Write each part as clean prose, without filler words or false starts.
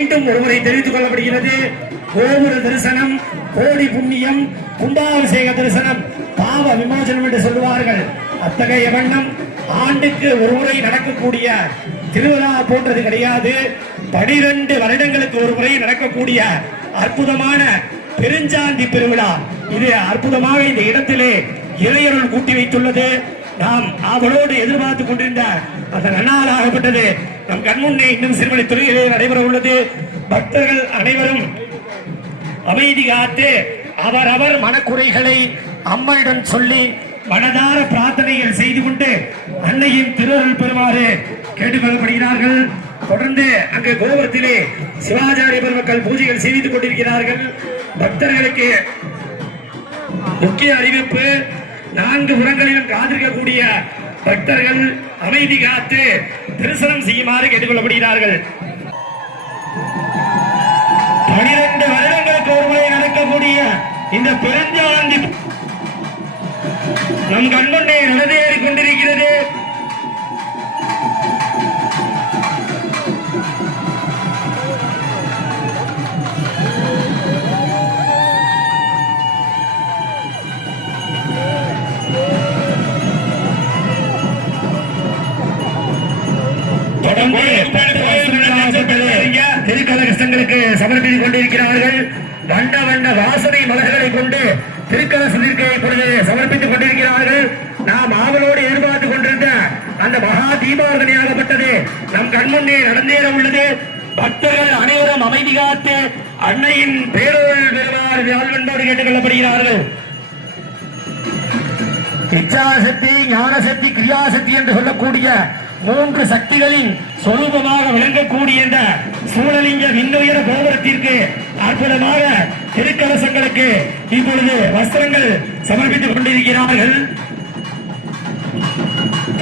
மீண்டும் ஒருமுறை தெரிவித்துக் கொள்ளப்படுகிறது. கோபுர தரிசனம் கோடி புண்ணியம், கும்பாபிஷேக தரிசனம் பாவ விமோசனம் என்று சொல்லுவார்கள். அத்தகைய வண்ணம் ஆண்டுக்கு ஒருமுறை நடக்கக்கூடிய திருவிழா போன்றது கிடையாது. 12 வருடங்களுக்கு ஒரு முறை நடக்கக்கூடிய அற்புதமான பெருஞ்சாந்தி பெருவிழா. இது அற்புதமாக இந்த இடத்திலே இறையருள் கூட்டி வைத்துள்ளது. நாம் அவளோடு எதிர்பார்த்துக் கொண்டிருந்த அந்த நன்னாள் ஆகப்பட்டது நம் கண்முன்னே இன்னும் சிறுமணி துறையிலே நடைபெற உள்ளது. பக்தர்கள் அனைவரும் அமைதி காத்து அவரவர் மனக்குறைகளை அம்மனிடம் சொல்லி மனதார பிரார்த்தனைகள் செய்து கொண்டு அன்னையின் திருவருள் பெறுமாறு கேட்டுக்கொள்ளப்படுகிறார்கள். தொடர்ந்து அங்கு கோபுரத்திலே சிவாச்சாரிய பெருமக்கள் பூஜைகள் செய்து கொண்டிருக்கிறார்கள். பக்தர்களுக்கு முக்கிய அறிவிப்பு, 4 புறங்களிலும் காத்திருக்கக்கூடிய பக்தர்கள் அமைதி காத்து தரிசனம் செய்யுமாறு கேட்டுக்கொள்ளப்படுகிறார்கள். 12 வருடங்களுக்கு ஒருமுறை நடக்கக்கூடிய இந்த பெருஞ்சாந்தி நம் கண்முன்னே நடந்தேறிக் கொண்டிருக்கிறது. திருக்கலசங்களுக்கு சமர்ப்பித்துக் கொண்டிருக்கிறார்கள். வண்ண வண்ண வாசனை மலர்களை கொண்டு திருக்கலசத்திற்கு இப்பொழுது சமர்ப்பித்துக் கொண்டிருக்கிறார்கள். நாம் ஆவலோடு எதிர்பார்த்துக் கொண்டிருந்த அந்த மகா தீபாவளியாகப்பட்டது நம் கண்முன்னே நடந்தேற உள்ளது. பக்தர்கள் அனைவரும் அமைதி காத்து அன்னையின் பேரொருள் பெறுமாறு வாழ்வென்போடு கேட்டுக் கொள்ளப்படுகிறார்கள். இச்சாசக்தி, ஞானசக்தி, கிரியாசக்தி என்று சொல்லக்கூடிய 3 சக்திகளின் சொரூபமாக விளங்கக்கூடிய இந்த சூழலிங்க விண்ணுயர கோபுரத்திற்கு அற்புதமாக திருக்கலசங்களுக்கு இப்பொழுது வஸ்திரங்கள் சமர்ப்பித்துக் கொண்டிருக்கிறார்கள்.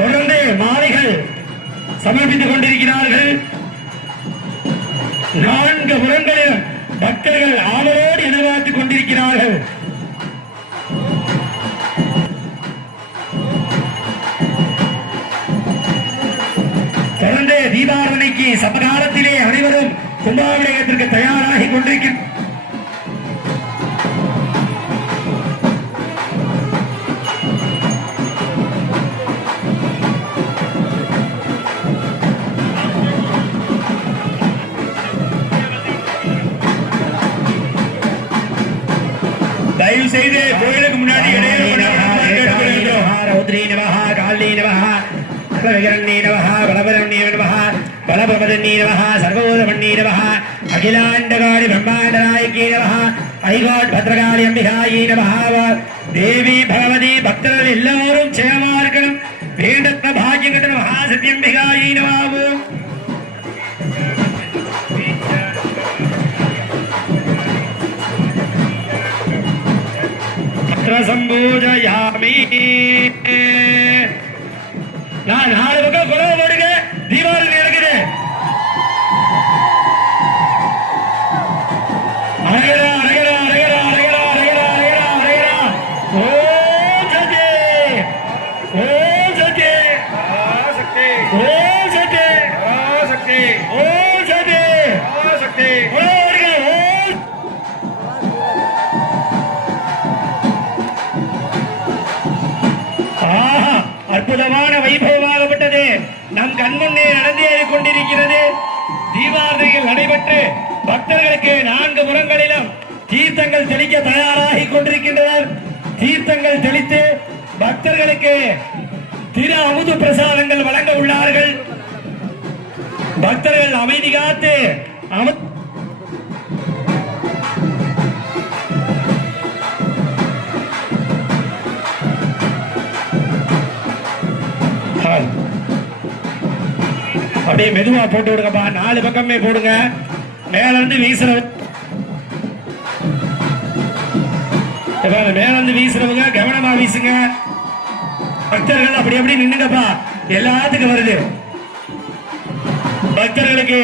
தொடர்ந்து மாலைகள் சமர்ப்பித்துக் கொண்டிருக்கிறார்கள். 4 புறங்களிலும் பக்தர்கள் ஆவலோடு எதிர்பார்த்துக் கொண்டிருக்கிறார்கள். தொடர்ந்து தீபாவளிக்கு சமகாலத்திலே அனைவரும் கும்பாபிஷேகத்திற்கு தயாராகி கொண்டிருக்கிறார். தயவு செய்து கோயிலுக்கு முன்னாடி அகிலாண்டகாரி பிரம்மாண்டநாயகி நமஹ, ஐகாட் பத்ரகாளி அம்பிகாயி நமஹ. தேவி பகவதி பக்தர்கள் எல்லாரும் சேமா இருக்கணும், வேண்டத்த பாக்கியம் கட்ட மகாசக்தி அம்பிகாயி நமஹ. சம்பூஜயாமி. நான் 4 பக்கம் குலவை போடுங்க, தீபாவளி நடக்குது. அரகரா அரகரா அரகரா அரகரா அரகரா அரகரா அரகரா. ஓம் சக்தி, ஓம் சக்தி, சக்தி, ஓம் சக்தி, சக்தி, ஓம் சக்தி, சக்தி. அற்புதமான வைபவமாகப்பட்டது நம் கண்முன்னே நடந்தேறிக் கொண்டிருக்கிறது. தீபாவளிகள் நடைபெற்று பக்தர்களுக்கு 4 புறங்களிலும் தீர்த்தங்கள் தெளிக்க தயாராகி கொண்டிருக்கின்றனர். தீர்த்தங்கள் தெளித்து பக்தர்களுக்கு திரு அமுது பிரசாதங்கள் வழங்க உள்ளார்கள். பக்தர்கள் அமைதி காத்து அப்படியே மெதுவா போட்டு விடுங்கப்பா, 4 பக்கமே போடுங்க. மேல இருந்து வீசுறவங்க கவனமா வீசுங்க. பக்தர்கள் அப்படி அப்படி நின்னுங்கப்பா, எல்லாத்துக்கும் வருது. பக்தர்களுக்கு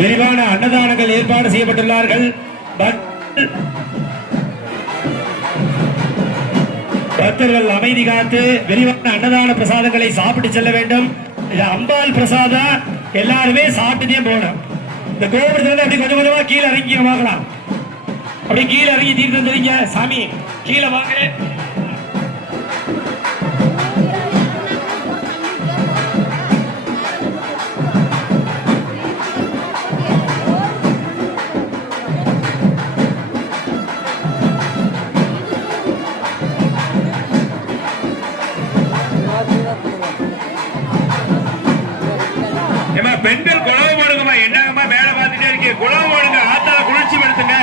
விரிவான அன்னதானங்கள் ஏற்பாடு செய்யப்பட்டுள்ளார்கள். பக்தர்கள் அமைதி காத்து விரிவான அன்னதான பிரசாதங்களை சாப்பிட்டு செல்ல வேண்டும். அம்பாள் பிரசாதம் எல்லாருமே சாப்பிட்டுட்டே போகணும். இந்த கோபுரத்துல அப்படி கொஞ்சம் கொஞ்சமா கீழே இறங்கி வாங்கலாம். அப்படி கீழே இறங்கி தீர்த்தம் தெரியுங்க சாமி கீழே வாங்க. பெண்கள் குழவு போடுங்கம்மா. என்னங்கம்மா மேல பார்த்துட்டே இருக்கு? குழவு போடுங்க. ஆத்தால குளிர்ச்சி படுத்துங்க.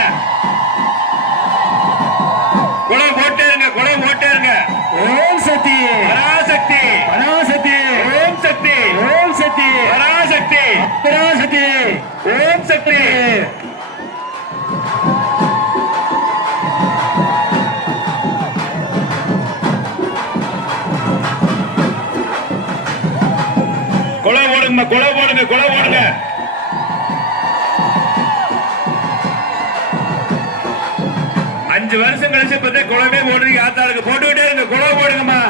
குழவு போட்டே இருங்க. குழவு போட்டே இருங்க. ஓம் சக்தி பராசக்தி பராசக்தி ஓம் சக்தி ஓம் சக்தி பராசக்தி பராசக்தி ஓம் சக்தி. குழவு போடுங்க. குழவு போடுங்க. குழவு போடுங்க. அஞ்சு வருஷம் கழிச்சு பார்த்தா குழவே போடுறீங்க. ஆத்தாளுக்கு போட்டுக்கிட்டே இருங்க. குழவு போடுங்கம்மா.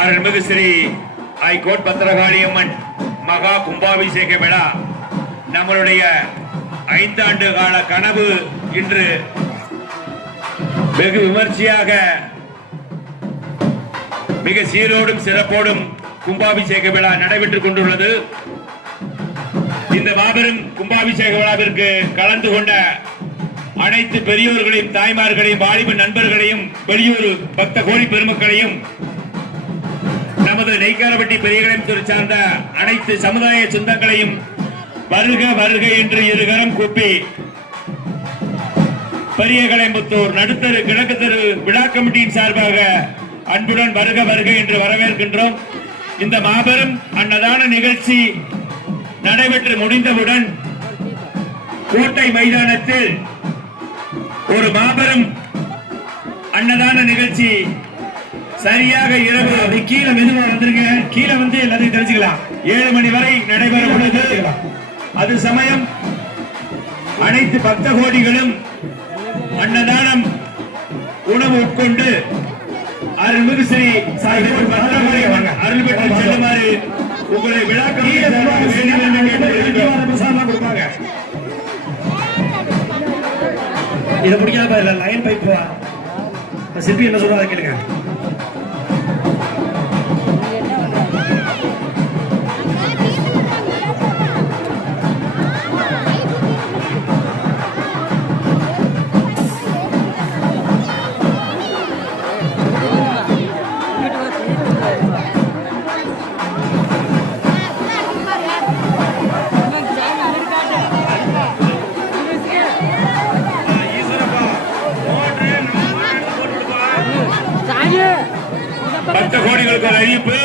அருள்மிகு ஸ்ரீ ஐகோட் பத்திரகாளியம்மன் மகா கும்பாபிஷேக விழா நம்மளுடைய 5 ஆண்டு கால கனவு இன்று வெகு விமர்சையாக மிக சீரோடும் சிறப்போடும் கும்பாபிஷேக விழா நடைபெற்றுக் கொண்டுள்ளது. இந்த மாபெரும் கும்பாபிஷேக விழாவிற்கு கலந்து கொண்ட அனைத்து பெரியோர்களையும் தாய்மார்களையும் வாலிப நண்பர்களையும் வெளியூர் பக்த கோடி பெருமக்களையும் நமது நெய்க்காரப்பட்டி பெரியகளையும் சார்ந்த அனைத்து சமுதாய சொந்தங்களையும் வருக வருக என்று இருகரம் கூப்பி பெரியகளைம்புத்தூர் நடுத்தரு கிழக்கு தெரு விழா கமிட்டியின் சார்பாக அன்புடன் வருக வருக என்று வரவேற்கின்றோம். இந்த மாபெரும் அன்னதான நிகழ்ச்சி நடைபெற்று முடிந்தவுடன் கோட்டை மைதானத்தில் ஒரு மாபெரும் அன்னதான நிகழ்ச்சி சரியாக இரவு கீழே மெதுவா வந்துருங்க. கீழே வந்து எல்லாத்தையும் தெரிஞ்சுக்கலாம். 7 மணி வரை நடைபெற உள்ளது. அது சமயம் அனைத்து பக்த கோடிகளும் அன்னதானம் உணவு உட்கொண்டு அருள்மிகு ஸ்ரீ அருள் பெற்று செல்லுமாறு உங்களை விழாக்கம் கொடுப்பாங்க. இதை முடிக்காத லைன் பைப் சிற்பி என்ன சொல்றாங்க கேளுங்க. பக்த கோடிகளுக்கு ஒரு அறிவிப்பு.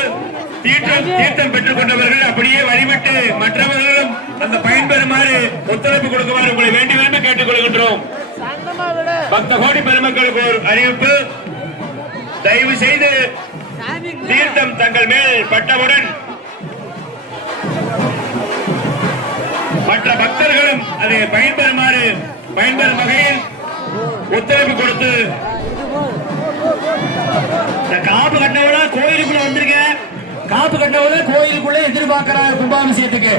தீர்த்தம் பெற்றுக் கொண்டவர்கள் அப்படியே வழிபட்டு மற்றவர்களும் அந்த பயன்பெறுமாறு ஒத்துழைப்பு கொடுக்குமாறு உங்களை வேண்டி விரும்பி கேட்டுக் கொள்கின்றோம். பக்த கோடி பெருமக்களுக்கு ஒரு அறிவிப்பு. தயவு செய்து தீர்த்தம் தங்கள் மேல் பட்டவுடன் மற்ற பக்தர்களும் அதை பயன்பெறும் வகையில் ஒத்துழைப்பு கொடுத்து காப்பு கட்டவுல கோயிலுக்குள்ள வந்துருங்க. காப்பு கட்டவுல கோயிலுக்குள்ள எதிர்பார்க்கிறார் கும்பாபிஷேகத்துக்கு.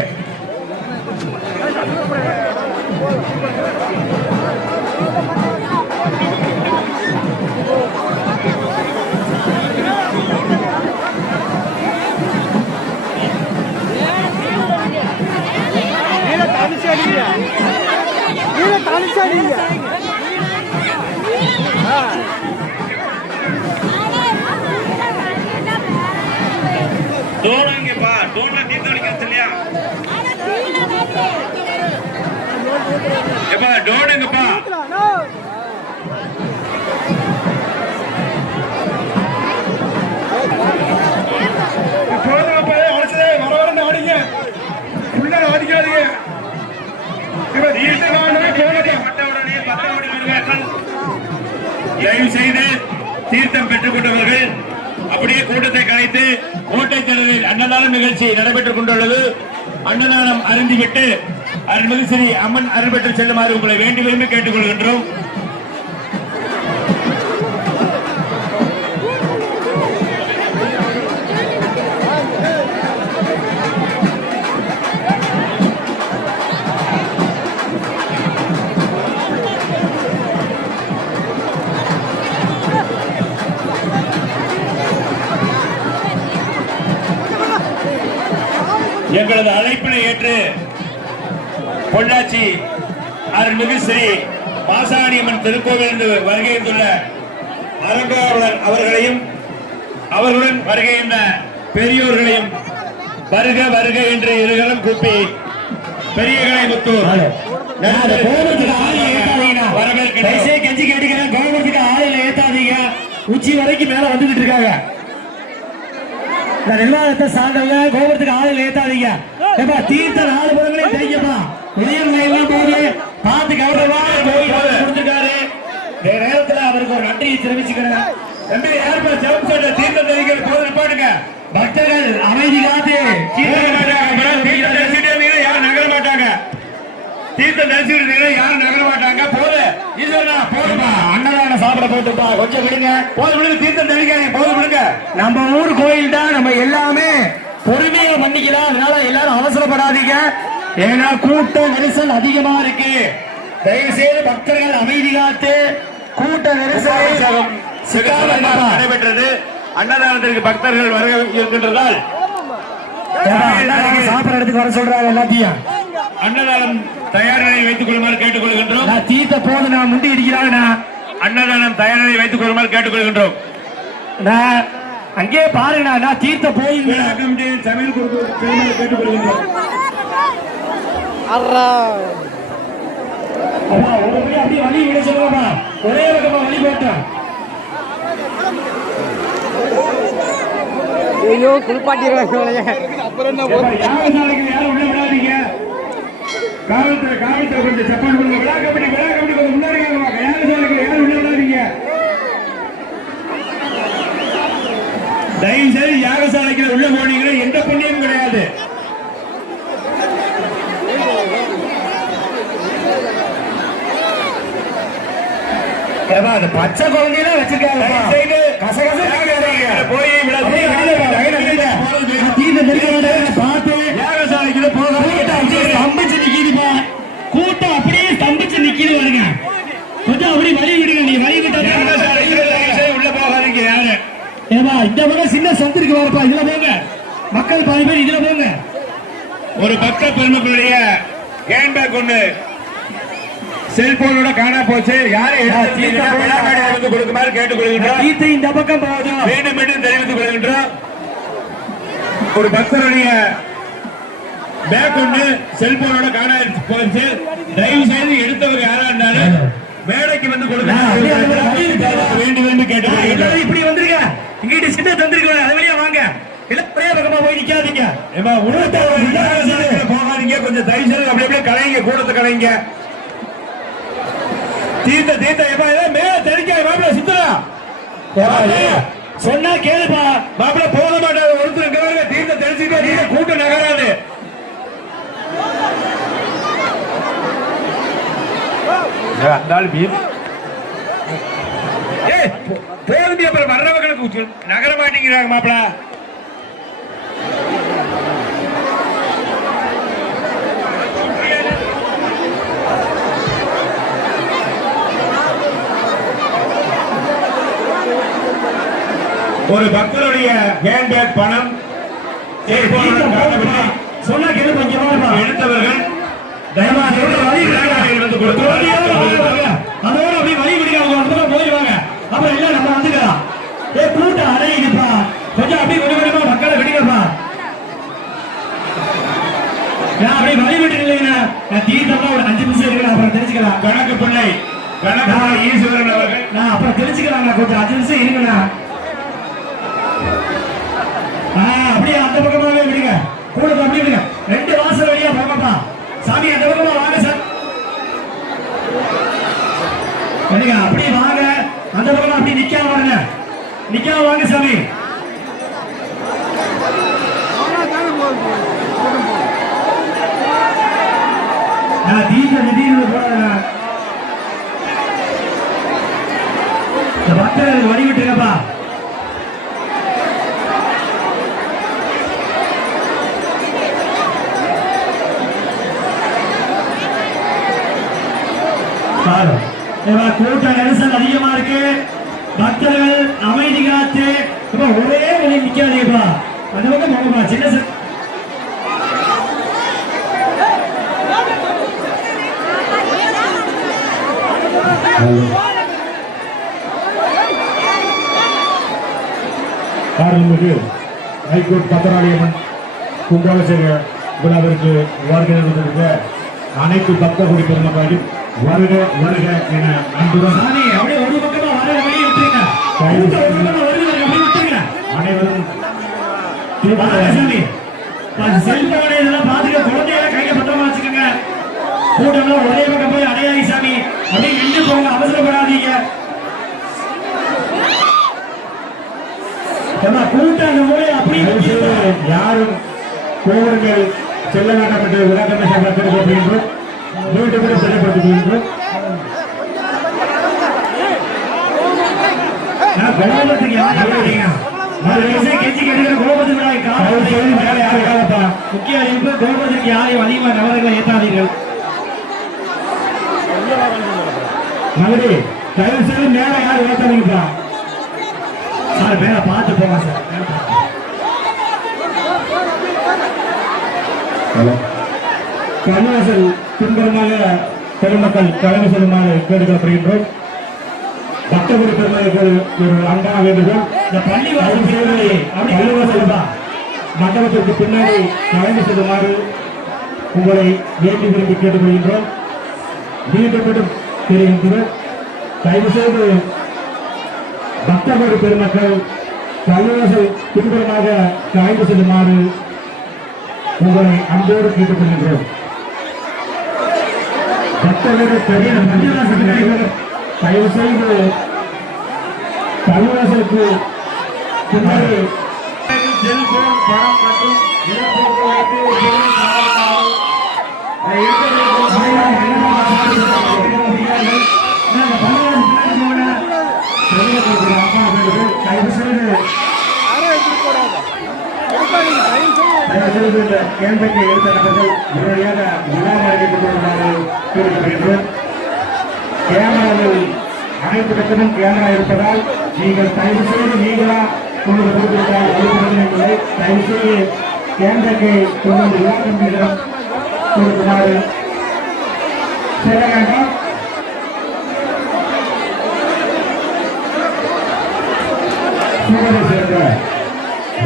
தோணுங்கப்பா. தோணு தீர்த்தம் அளிக்கிறது இல்லையா? எப்பா டோனுங்கப்பா. தயவு செய்து தீர்த்தம் பெற்றுக் கொண்டவர்கள் அப்படியே கூட்டத்தை கலைத்து கோட்டை தெருவில் அன்னதானம் நிகழ்ச்சி நடைபெற்றுக் கொண்டுள்ளது. அன்னதானம் அருந்திவிட்டு அருள்மிகு ஸ்ரீ அம்மன் அருள் பெற்று செல்லுமாறு உங்களை வேண்டி விரும்பி கேட்டுக் கொள்கின்றோம். எங்களது அழைப்பினை ஏற்று பொள்ளாச்சி அருள்மிகு ஸ்ரீ மாசாணியம்மன் திருக்கோவில் வருகையுள்ள அரங்காவலர் அவர்களையும் அவர்களுடன் வருகையுள்ள பெரியோர்களையும் வருக வருக என்று இருகரம் கூப்பி பெரியகளை முத்தூர் கெஞ்சி கேட்டுக்கிறேன். கவர்மெண்ட்டுக்கு ஆளுல ஏத்தாதீங்க. உச்சி வரைக்கும் மேல வந்துகிட்டு இருக்காங்க. நிர்வாகத்தை சார்ந்தவங்க கோபுரத்துக்கு ஆளுல ஏத்தாதீங்க. தீர்த்த 4 புறங்களையும் தெரியுமா எல்லாம் போது பார்த்து கவனமா கொடுத்துருக்காரு. நேரத்தில் அவருக்கு ஒரு நன்றியை தெரிவிச்சுக்கிறேன். தீர்த்தம் தெரிவிக்கிற போது நிப்பாட்டுங்க. பக்தர்கள் அமைதி காத்து யாரும் நகர மாட்டாங்க. தீர்த்தம் தரிசிக்கிறீங்க யாரும் நகர மாட்டாங்க. போதுமா அன்னதான சாப்பிட போட்டுப்பா கொஞ்சம் விடுங்க. போது தீர்த்தம் தெளிக்காதீங்க. போது விடுங்க. நம்ம ஊர் கோயில் தான். நம்ம எல்லாமே பொறுமையா பண்ணிக்கலாம். அதனால எல்லாரும் அவசரப்படாதீங்க. ஏன்னா கூட்ட நெரிசல் அதிகமா இருக்கு. தயவு செய்து பக்தர்கள் அமைதி காத்து கூட்ட நெரிசல் நடைபெற்றது. அன்னதானத்திற்கு பக்தர்கள் வர இருக்கின்றதால் சாப்பிட இடத்துக்கு வர சொல்றாங்க. எல்லாத்தையும் அன்னதானம் தயார் நிலையை வைத்துக் கொள்ளுமாறு கேட்டுக்கொள்கின்றோம். தீர்த்த போது நான் முண்டி அடிக்கிறாங்க. அன்னதானம் தயார் நிலையை வைத்துக் கொள்ளுமாறு கேட்டுக்கொள்கின்றோம். அங்கே பாருங்க நான் தீர்த்த போய் சமையல் கொடுத்து கேட்டுக்கொள்கின்றோம். அப்படியே வழி விட சொல்லுவாங்க. ஒரே பக்கமா வழி போட்டேன். ஐயோ குளிப்பாட்டிடுவாங்க. யாரும் உள்ள விடாதீங்க. காவல்துறை கொஞ்சம் சப்பான் கொடுங்க. விழா கமிட்டி கொஞ்சம் முன்னாடி யாரும் உள்ள விடாதீங்க. தயவு செய்து யாகசாலைக்கு உள்ள போனீங்கன்னா எந்த புண்ணியமும் கிடையாது. பச்சை குழந்தையெல்லாம் வச்சிருக்காங்க. போய் கூட்டம் அப்படியே ஸ்தம்பிச்சு நிக்கிது வருங்க. கொஞ்சம் அப்படி வழி விடுங்க. நீ வழி விட்டா உள்ள போகாதீங்க. யாரு இந்த பக்கம் சின்ன சந்திருக்கு வரப்பா. இதுல போங்க. மக்கள் 10 பேர் இதுல போங்க. ஒரு பக்த பெருமக்களுடைய ஹேண்ட்பேக் ஒண்ணு செல்போனோட காணா போச்சு. யாரும் கொடுக்குமாறு கேட்டுக்கொள்கின்றோம். இந்த பக்கம் போதும். மீண்டும் மீண்டும் தெரிவித்துக் கொள்கின்றோம். ஒரு பக்தருடைய பேக் ஒன்று செல்போனோட காணா போச்சு. தயவு செய்து எடுத்தவர் யாரா இருந்தாலும் மேடைக்கு வந்து கொடுக்க வேண்டும் கேட்டு இப்படி வந்துருங்க. இங்கிட்டு சின்ன தந்திருக்க அது வழியா வாங்க. ஒரே பக்கமா போய் நிக்காதீங்க. போகாதீங்க. கொஞ்சம் தயவு செய்து அப்படி அப்படியே கலைங்க. கூடத்தை கலைங்க. தீர்த்த மேல தெரிக்க மாப்பிள சுத்தரா சொன்னா கேளுப்பா. மாப்பிள போக மாட்டாரு. ஒருத்தர் தீர்த்த தெரிஞ்சுக்க கூட்டம் நகராது. போகுது. அப்புறம் வர்றவங்களுக்கு நகர மாட்டேங்கிறாங்க மாப்பிள. ஒரு பக்தருடைய ஹேண்ட்பேக் பணம் சொன்னா கேளு. எடுத்தவர்கள் அதோட அப்படியே வழி விடுங்க. போயிடுவாங்க. அப்புறம் இல்ல நம்ம வந்துக்கலாம். கூட்டம் அடையுதுப்பா. கொஞ்சம் அப்படியே கொஞ்சமா மக்களை விடுங்கப்பா. நான் அப்படியே வழி விட்டு இல்லைங்க. நான் தீர்த்தம்லாம் ஒரு 5 நிமிஷம் இருக்கு. அப்புறம் தெரிஞ்சுக்கலாம். கணக்கு பிள்ளை ஈஸ்வரன் அவர்கள் நான் அப்புறம் தெரிஞ்சுக்கலாம். கொஞ்சம் 5 நிமிஷம் இருக்குண்ணா. அப்படியே அந்த பக்கமாவே விடுங்க. கூட அப்படியே விடுங்க. 2 வாசல் வழியா போகப்பா. சாமி அந்த பக்கமா வாங்க சார். அப்படியே வாங்க. அந்த பக்கமா அப்படி நிக்காம வாங்க. நிக்காம வாங்க சாமி. திடீர்னு போறாங்க. பக்தர்கள் வழி விட்டுங்கப்பா. கூட்ட நெரிசல் அதிகமா இருக்கு. பக்தர்கள் அமைதி காத்து ஒரே வழி நிக்காதீங்கப்பா. அந்த பக்கம் போகப்பா. சின்ன ஆரம்பிக்கு ஹைகோர்ட் பத்திராளியம்மன் கும்பாபிஷேக விழாவிற்கு வருகை தந்திருக்க அனைத்து பக்த குடி பெருமக்களும் வருக வருக என அன்புடன் அப்படியே ஒரு பக்கமா வர வழி விட்டுருங்க. அனைவரும் செல்போன் இதெல்லாம் பாத்துக்க, குழந்தைகளை கையில பத்திரமா வச்சுக்கோங்க. கூட்டம்லாம் ஒரே பக்கம் போய் அடையாளி சாமி அப்படியே நின்று போங்க, அவசரப்படாதீங்க. கூட்டம் அந்த மூலையை அப்படியே யாரும் கோவில்கள் செல்ல வேண்டாம் என்று விழாக்கமை சங்கத்திற்கு மீண்டும் தெரியப்படுத்துகின்றோம். முக்கிய அறிவிப்பு, கோபுரத்திற்கு யாரையும் அதிகமாக நபர்களை ஏற்றாதீர்கள். மகளே தயவு செய்து நேரம் யாரும் ஏற்றாதீங்கப்பா. சார் மேல பார்த்து போங்க சார். கண்ணவாசல் பின்புறமாக பெருமக்கள் தலைமை செல்லுமாறு கேட்டுக்கொள்ளப்படுகின்றோம். பக்தகுடி பெருமக்கள் ஒரு அன்பான வேண்டுகோள். இந்த பள்ளிவாசல் மண்டபத்திற்கு பின்னாடி தலைமை செல்லுமாறு உங்களை வேண்டி விரும்பி கேட்டுக்கொள்கின்றோம். மீண்டும் மீண்டும் தெரிகின்றோம். தயவு செய்து பக்தகுடி பெருமக்கள் பள்ளிவாசல் பின்புறமாக தலைமை செல்லுமாறு உங்களை அன்போடு கேட்டுக்கொள்கின்றோம். பக்தர்கள் பெரிய பள்ளிவாசல் தயவு செய்து பள்ளிவாசலுக்கு பின்னாடி செல்போன் பணம் மற்றும் தயவு செய்து கேள்விக்கு எடுத்த நபர்கள் உடனடியாக விழாமறிக்கப்பட்டு வருமாறு கேட்டுக்கொள்கின்றோம். கேமராவில் அனைத்து பக்கமும் கேமரா இருப்பதால் நீங்கள் தயவு செய்து நீங்களா கொண்டு கொடுத்திருந்தால் அலுவலகங்களை தயவு செய்து கேந்திரத்தை கொண்டு வந்து விழா கம்பியிடம் கொடுக்குமாறு செல்ல வேண்டாம். சூழலை சேர்ந்த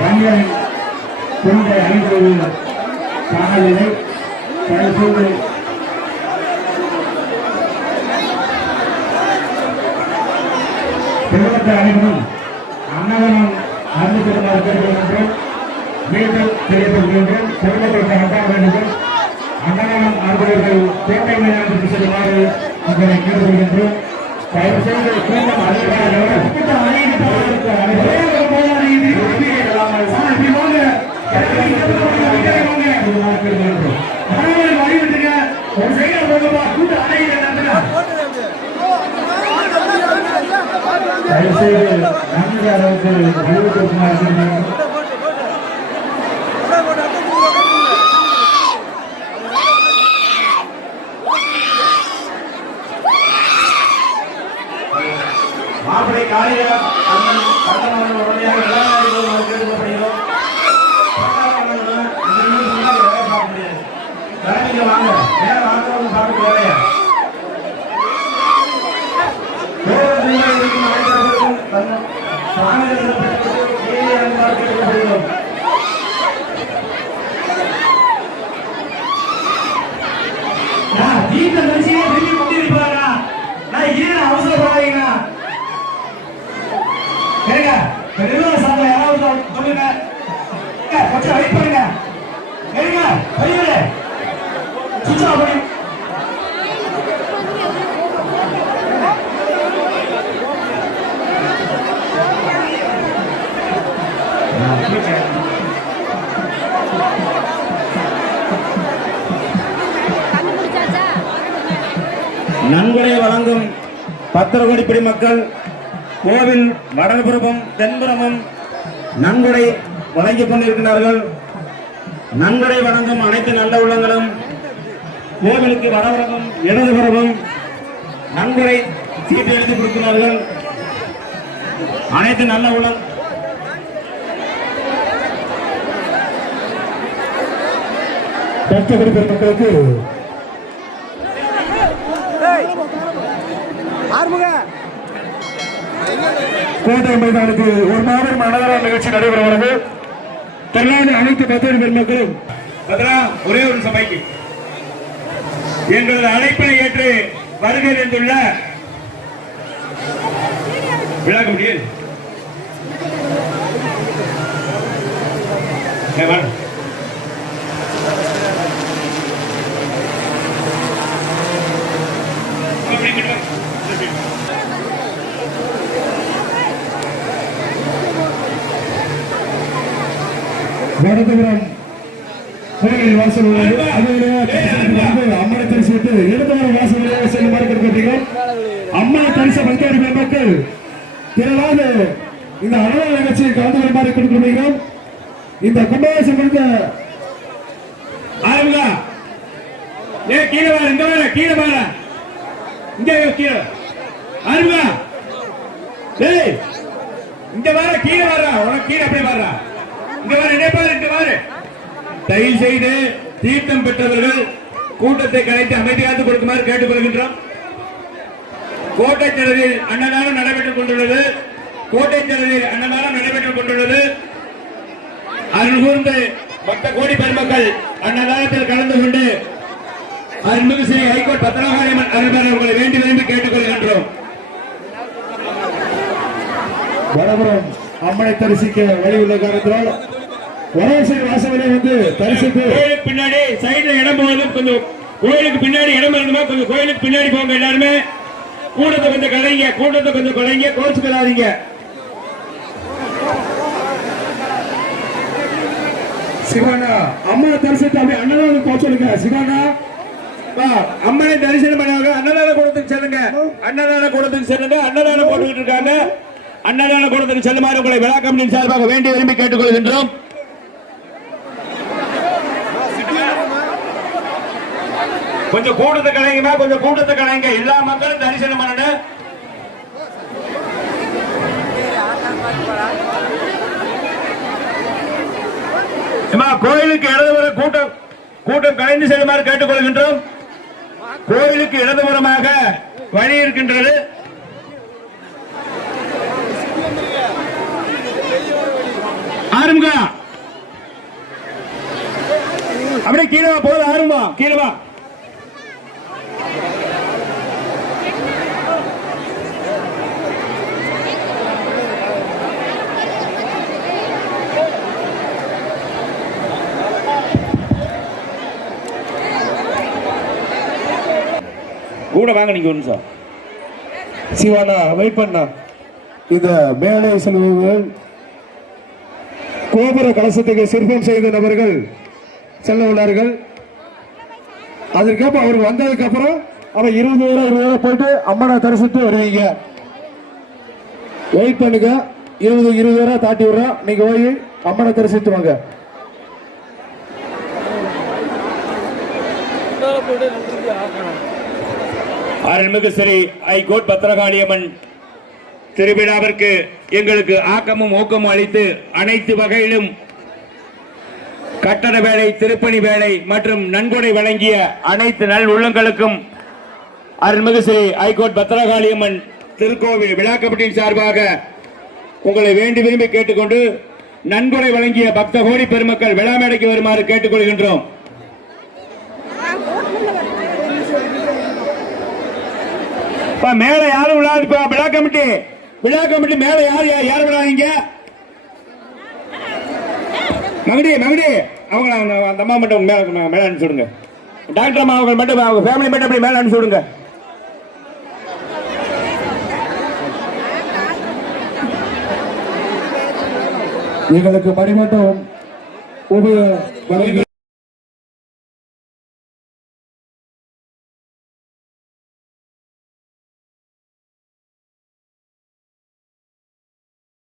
ரம்யாவின் கொள்கை அணிந்தது காணவில்லை. தயவு செய்து பொதுமக்கள் அனைவரும் அன்னதானம் அருந்து பெறுமாறு கேட்டுக்கொள்கின்றோம். மீண்டும் தெரியப்படுகின்றோம். பொதுமக்களுக்கு அன்பாக வேண்டுகோள். அன்னதானம் அருந்தவர்கள் கோட்டை மைதானத்திற்கு செல்லுமாறு உங்களை கேட்டுக்கொள்கின்றோம். தயவு செய்து கூட்டம் தயவு செய்து நன்கு அளவுக்கு வலியுறுத்துமாறு மாப்பிளை காளிதாஸ் அண்ணன் கண்ணன் உடனடியாக விளையாடுவோம் கேட்டுக்கப்படுகிறோம். வாங்க நேர வாங்க சாப்பிட்டு வேலையா இருக்கும் அனைவருக்கும் கேட்டுக்கப்படுகிறோம். வீட்டை மனுஷனே திரும்பி கொண்டிருப்பாரா? நான் ஏன் அவசரப்படாதீங்க? சாப்பிட யாராவது சொல்லுங்க. கொஞ்சம் வெயிட் பண்ணுங்க. சுவிட்ச் ஆஃப் பண்ணி நன்கொடை வழங்கும் பத்திரகோடிப்படி மக்கள் கோவில் வடபுறமும் தென்புறமும் நன்கொடை வழங்கிக் கொண்டிருக்கிறார்கள். நன்கொடை வழங்கும் அனைத்து நல்ல உள்ளங்களும் கோவிலுக்கு வடபுறமும் இடதுபுறமும் நன்கொடை சீட்டு எடுத்து கொடுக்கிறார்கள். அனைத்து நல்ல உள்ளம் கஷ்டப்படி மக்களுக்கு கோட்டை மைதானத்தில் ஒரு மாபெரும் அன்னதான நிகழ்ச்சி நடைபெறுகிறது. தமிழ்நாடு அனைத்து பத்திரிகை பெருமக்களும் பத்ரா, ஒரே ஒரு சபைக்கு எங்களது அழைப்பினை ஏற்று வருகை தந்துள்ள விழா கமிட்டி வடதுபுரம் கோயில் வாசல் உள்ளது. அம்மனை தரிசித்து இடதுபுரம் வாசல் செல்லுமாறு கேட்கிறோம். அம்மனை தரிச பக்தர்கள் பெருமக்கள் திரளாக இந்த அன்னதான நிகழ்ச்சியை கலந்து கொள்ளுமாறு கேட்டுக்கொள்கிறோம். இந்த கும்பாபிஷேகம் முடிந்த ஆரம்பிங்க. கீழே வார, இங்க வார, கீழே வார, இங்க கீழே ஆரம்பிங்க. இங்க வார, கீழே வார, உனக்கு கீழே அப்படியே வார, இங்க வார, என்ன பாரு, இங்க வாரு. தயவு செய்து தீர்த்தம் பெற்றவர்கள் கூட்டத்தை கலைத்து அமைதியாக கொடுக்குமாறு கேட்டுக் கொள்கின்றோம். கோட்டை திடலில் அன்னதானம் நடைபெற்றுக் கொண்டுள்ளது. கோட்டை திடலில் அன்னதானம் நடைபெற்றுக் கொண்டுள்ளது. அருள் கூர்ந்து பக்த கோடி பெருமக்கள் அன்னதானத்தில் கலந்து கொண்டு அருள்மிகு ஸ்ரீ ஹைகோர்ட் பத்ரகாளியம்மன் அருள்பெற உங்களை வேண்டி விரும்பி கேட்டுக் கொள்கின்றோம். வடபுரம் அம்மனை தரிசிக்க வழி உள்ள காரணத்தினால் வடவசை வாசவனை வந்து தரிசித்து கோயிலுக்கு பின்னாடி சைடுல இடம் போவதும் கொஞ்சம் கோயிலுக்கு பின்னாடி இடம் இருந்தமா கொஞ்சம் கோயிலுக்கு பின்னாடி போங்க. எல்லாருமே கூட்டத்தை கொஞ்சம் கலைங்க, கூட்டத்தை கொஞ்சம் கலைங்க, கோச்சுக்கிறாதீங்க. சிவானா அம்மனை தரிசித்து அப்படி அன்னதானம் போக சொல்லுங்க. சிவானா அம்மனை தரிசனம் பண்ணுவாங்க. அன்னதான கூடத்துக்கு செல்லுங்க, அன்னதான கூடத்துக்கு செல்லுங்க. அன்னதானம் போட்டுக்கிட்டு இருக்காங்க. அன்னதான கூடத்துக்கு செல்லுமாறு உங்களை விழா கமிட்டியின் சார்பாக வேண்டி விரும்பி கேட்டுக் கொள்கின்றோம். கொஞ்சம் கூட்டத்தை கலைங்கமா, கொஞ்சம் கூட்டத்தை கலைங்க. எல்லா மக்களும் தரிசனம் பண்ணணும். கோயிலுக்கு இடதுபுற கூட்டம் கலைந்து செல்லுமாறு கேட்டுக் கொள்கின்றோம். கோயிலுக்கு இடதுபுறமாக வழி இருக்கின்றது. ஆரம்பா அப்படியே கீழே வா, போதும். ஆரம்பா கீழே வா. கூட வாங்க, நீங்க ஒன்று சார். சிவானா வெயிட் பண்ணா. இந்த மேலே செல்வர்கள் கோபுர கலசத்துக்கு சிற்பம் செய்த நபர்கள் செல்ல உள்ளார்கள். அதற்கப்புறம் அவர் வந்ததுக்கு அப்புறம் அவர் 20 போயிட்டு அம்மனை தரிசித்து வருவீங்க. வெயிட் பண்ணுங்க. 20 தாட்டி விடுறோம். நீங்க போய் அம்மனை தரிசித்து வாங்க. அருள்மிகு ஸ்ரீ ஹைகோர்ட் பத்ரகாளியம்மன் திருவிழாவிற்கு எங்களுக்கு ஆக்கமும் ஊக்கமும் அளித்து அனைத்து வகையிலும் கட்டட வேலை, திருப்பணி வேலை மற்றும் நன்கொடை வழங்கிய அனைத்து நல் உள்ளங்களுக்கும் அருள்மிகு ஸ்ரீ ஹைகோர்ட் பத்ரகாளியம்மன் திருக்கோவில் விழா கமிட்டியின் சார்பாக உங்களை வேண்டி விரும்பி கேட்டுக்கொண்டு நன்கொடை வழங்கிய பக்த கோடி பெருமக்கள் விழா மேடைக்கு வருமாறு கேட்டுக்கொள்கின்றோம். மேல யாரும் விழாது. விழா கமிட்டி மேல யார் விழாதீங்க. மகடி அவங்க அந்த அம்மா மட்டும் மேல அனுப்பிச்சு விடுங்க. டாக்டர் அம்மா அவங்க மட்டும், அவங்க ஃபேமிலி மட்டும் அப்படி மேல அனுப்பிச்சு விடுங்க. எங்களுக்கு மணிமட்டம்